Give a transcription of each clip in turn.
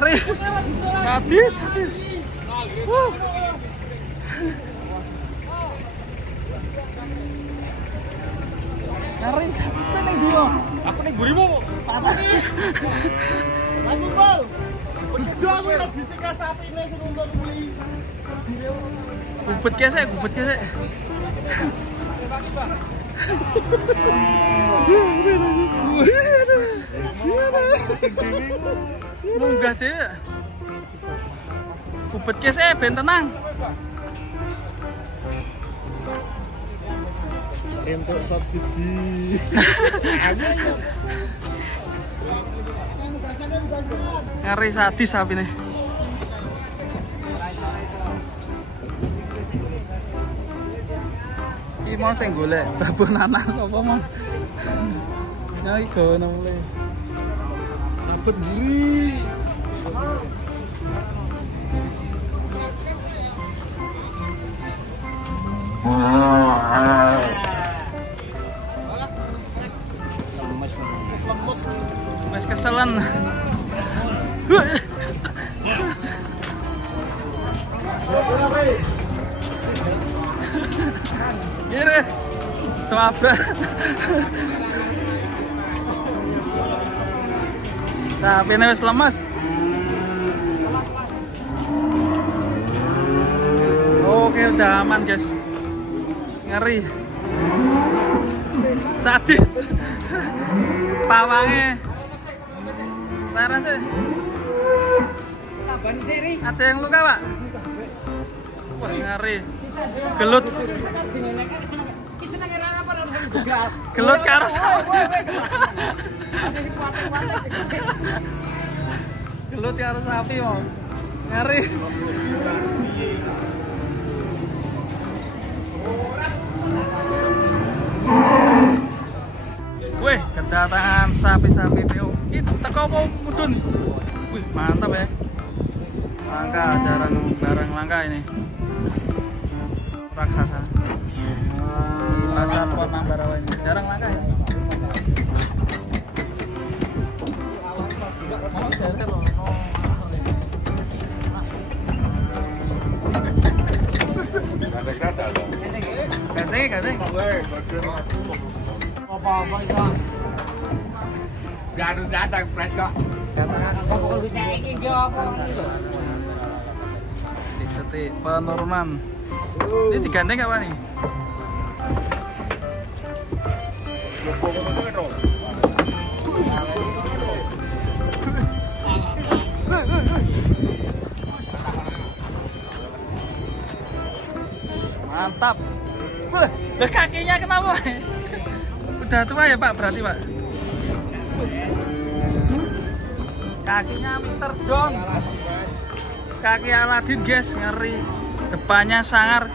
Ngeri, sadis. Ngeri, sadis peneng dia. Aku nih burimu. Patah. Aku bal. Begitu aku lagi sika sapi ini serumpun kuwi. Gubet kesek. Munggah dhewe. Gubet kesek ben tenang. Entuk shot siji. Ngeri sadis sapi nih. Iki mau sing golek babon anak apa mau? Ya iku nang mulai. Dapat guri. Lemes. Mas keselan. Ini tabrak. Tapi ini wis lemes. Oke, udah aman guys. Ngeri. Sadis. Pawangnya. Taran sih. Ada yang luka, Pak? Wah, ngeri. Gelut. Gelut karo sapi. Gelut karo sapi mau. Ngeri. Wih, kedatangan sapi-sapi PO. Itu teko mau mudun. Wih, mantap ya. Langka, jarang barang langka ini. Raksasa. Di pasar Pon Ambarawa ini jarang langka ya. Kadang. Apa-apa itu. Datang pres kok. Titik penurunan. Ini digandeng apa nih? Mantap. Kakinya kenapa? Udah tua ya Pak berarti Pak? Kakinya Mr. John. Kaki Aladin guys, ngeri. Depannya sangar,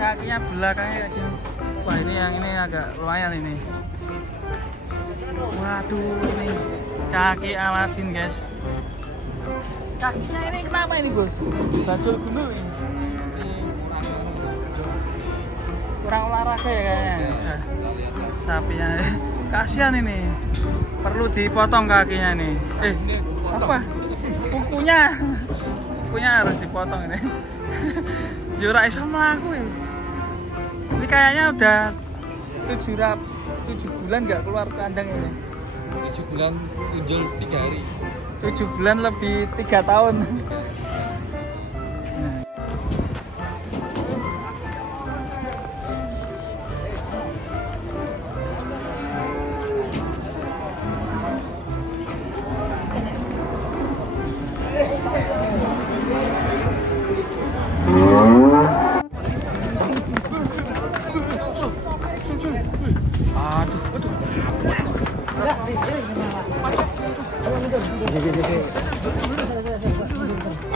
kakinya belakangnya kayak gini. Wah ini yang ini agak lumayan ini. Waduh ini kaki Aladin guys. Kakinya ini kenapa ini bos? Bajul gunung ini. Kurang olahraga ya kayaknya. Sapinya kasihan ini. Perlu dipotong kakinya nih. Apa? Kukunya harus dipotong ini. Yura iso mlaku ya. Ini kayaknya udah 7 bulan nggak keluar kandang ini. 7 bulan unjul 3 hari. 7 bulan lebih 3 tahun.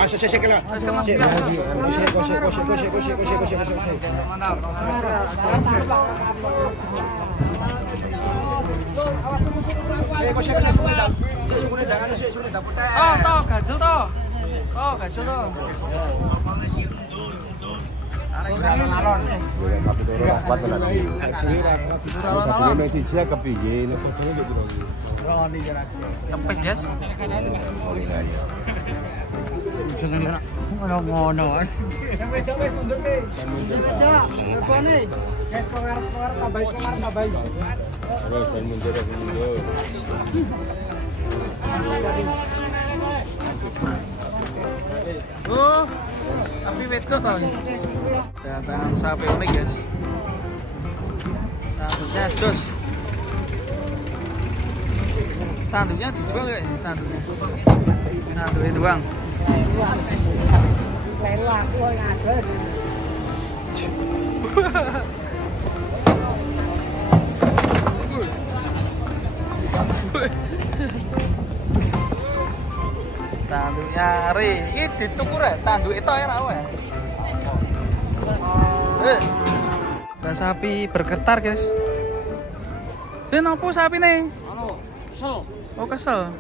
Oh, toh, gajel toh. Oh, gajel toh. Cepet, Jas. Ngono-ngono. Oh, tapi wedok toh. Kedatangan sapi unik, guys. Tanduknya jos. Tanduknya dijual ya, tanduknya. Tanduknya doang. Kleru aku ngaget. Tanduknya Ari, ini ditukur ya, tanduk itu ya apa ya? Ada sapi bergetar, guys. Ini apa sapi nih? Kesel. Oh, kesel.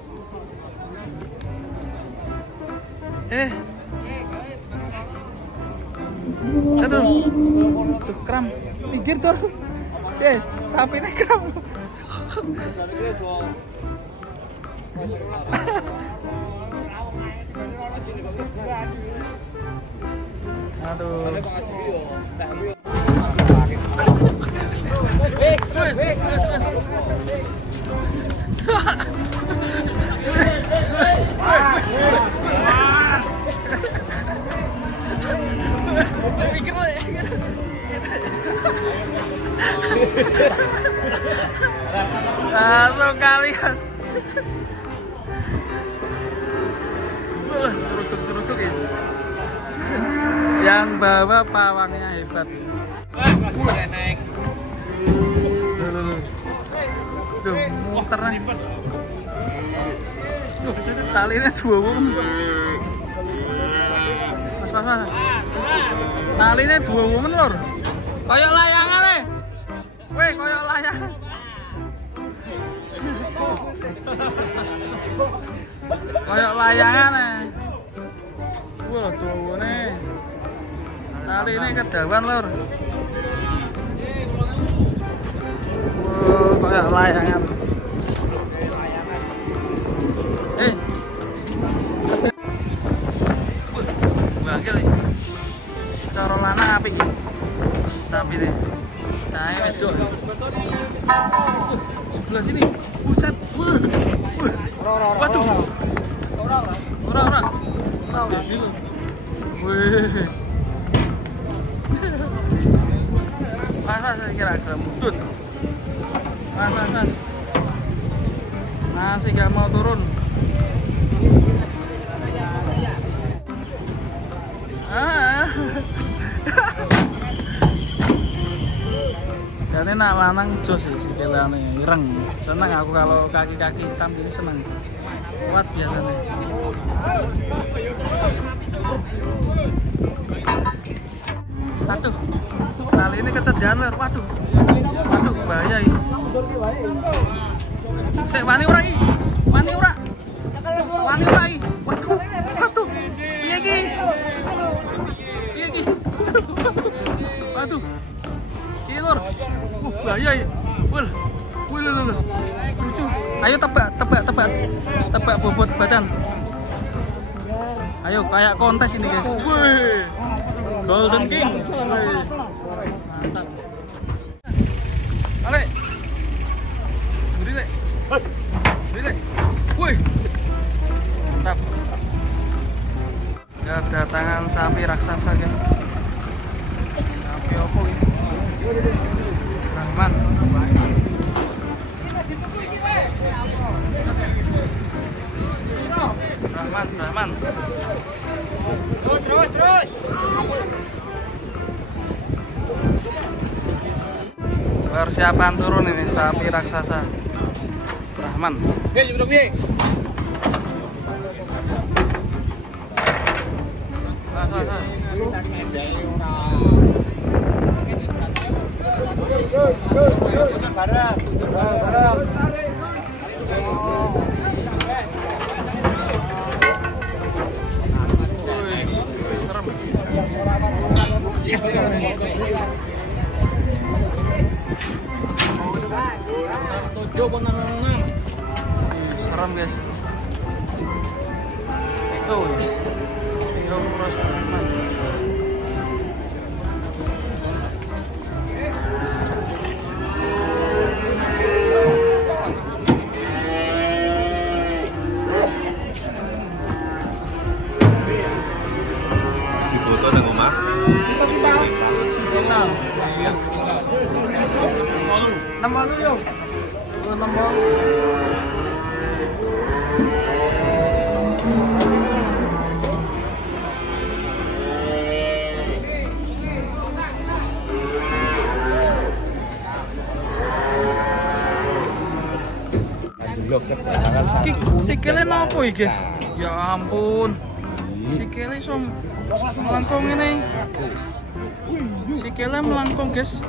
Aduh, tuh kram, pinggir tuh. Sapi nih kram. Aduh. Langsung kalian. Cerutuk ya. Yang bawa pawangnya hebat. Naik. Tuh, muter nih. Tuh, talinya dua wong. Mas. Talinya dua wong lur. Kayak layangan nih. Weh, kayak layangan. Kayak layangan nih. Wah, tuh nih. Tali ini kedawan lur. Wow, kayak layangan. Bagel nih. Cara lanang apik iki. Sapi deh. Nah, ini wedok. Sebelah sini. Buset. Waduh. Ora. Wih. Mas, kira agak mudut. Mas. Masih gak mau turun. Jadi nak lanang jos sih sikilane ireng. Seneng aku kalau kaki-kaki hitam jadi seneng. Kuat biasanya. Aduh, tali ini kecedian lur. Waduh, bahaya ini. Sik wani ora iki? Wani ora iki? Waduh. Piye iki? Waduh. Iki lur. Bahaya iki. Wul. Lucu. Ayo tebak bobot badan. Ayo kayak kontes ini, guys. Wih. Golden King. Wih. Mantap. Ale. Beri. Wih. Mantap. Kedatangan sapi raksasa, guys. Sapi opo ini? Rahman. Terus. Persiapan turun ini sapi raksasa. Rahman. Serem guys. Itu ya. Tinggal terus teman. Di foto nang omah. Kenal. Nama lu yo. Nama. Sikile napa iki, guys? Ya ampun. Sikile iso melangkung ini. Sikile melangkung, guys.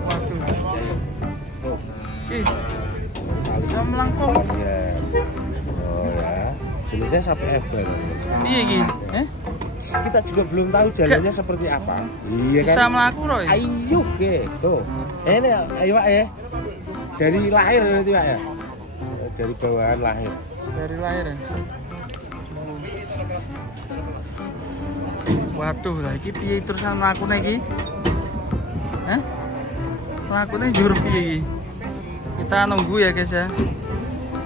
Waduh. Ki. Bisa melangkung. Oh ya. Jenisnya sapi ever. Piye iki? Kita juga belum tahu jalannya seperti apa. Iya kan? Bisa melaku Roy. Ayo gitu. Ini ayo Pak ya. Dari lahir itu Pak ya. Dari bawahan lahir. Dari lahir ya. Waduh, lah iki piye terusan mlakune iki? Hah? Mlakune njur piye iki? Kita nunggu ya guys ya.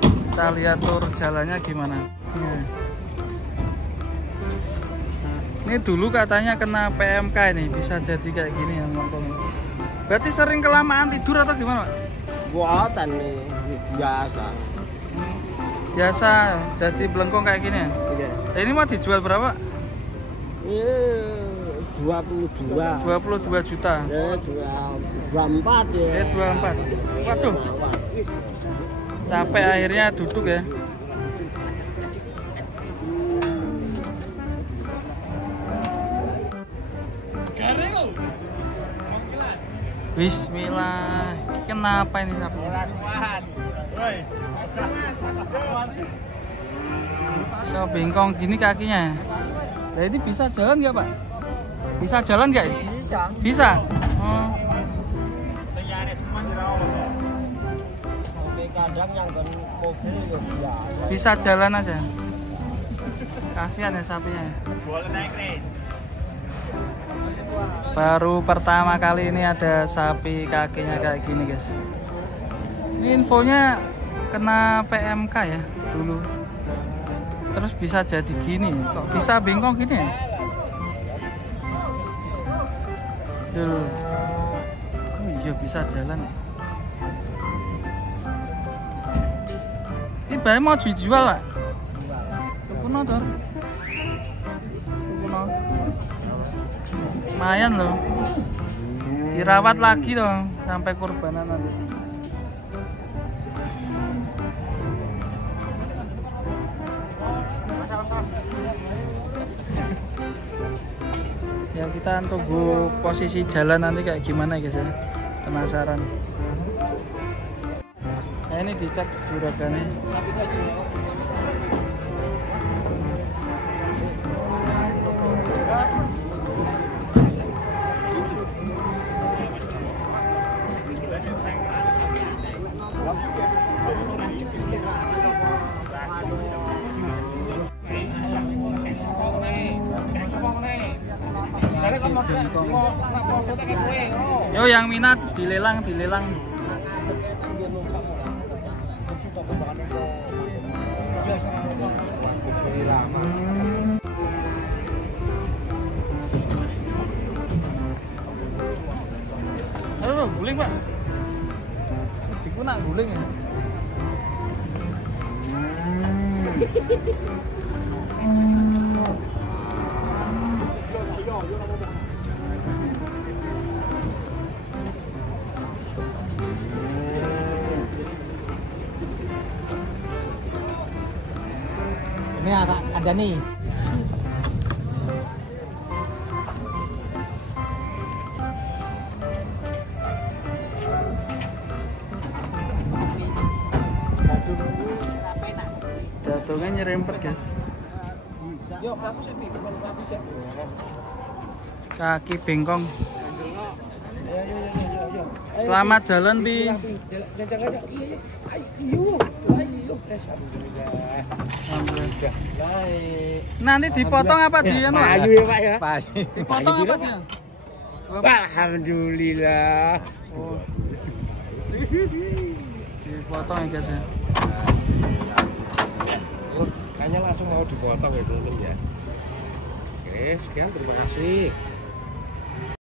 Kita lihat tur jalannya gimana. Ini dulu katanya kena PMK ini, bisa jadi kayak gini ya mlakune. Berarti sering kelamaan tidur atau gimana, Pak? Buatan nih, biasa. Biasa jadi belengkong kayak gini ya? Iya. Ini mau dijual berapa? 22. 22 juta. Ya, 24 ya. 24. Waduh. Capek akhirnya duduk ya. Bismillah. Kenapa ini sapi? So bengkong gini kakinya. Nah ini bisa jalan nggak Pak? Bisa jalan nggak ini? Bisa. Bisa. Oh. Kadang yang mobil ya biasa. Bisa jalan aja. Kasihan ya sapinya. Boleh naik Chris. Baru pertama kali ini ada sapi kakinya kayak gini guys. Ini infonya kena PMK ya dulu. Terus bisa jadi gini. Kok bisa bengkong gini ya? Dulu. Oh iya bisa jalan. Ini bayi mau dijual Pak? Kepuno Dor. Kepuno. Lumayan loh. Dirawat lagi dong sampai kurbanan nanti. Ya kita tunggu posisi jalan nanti kayak gimana guys ya. Penasaran. Nah ini dicek juragannya. Yo yang minat dilelang. Halo, guling Pak. Diku nak guling ya. Ini ada nih. Jantungnya nyerempet guys. Yuk, aku sih pikir Kaki bengkong. Ayo. Selamat jalan Bi. Nanti dipotong apa dia? Ayo ya Pak ya. Dipotong apa dia? Alhamdulillah. Oh. Dipotong ya guys ya. Kayaknya langsung mau dipotong itu ya. Oke, sekian terima kasih.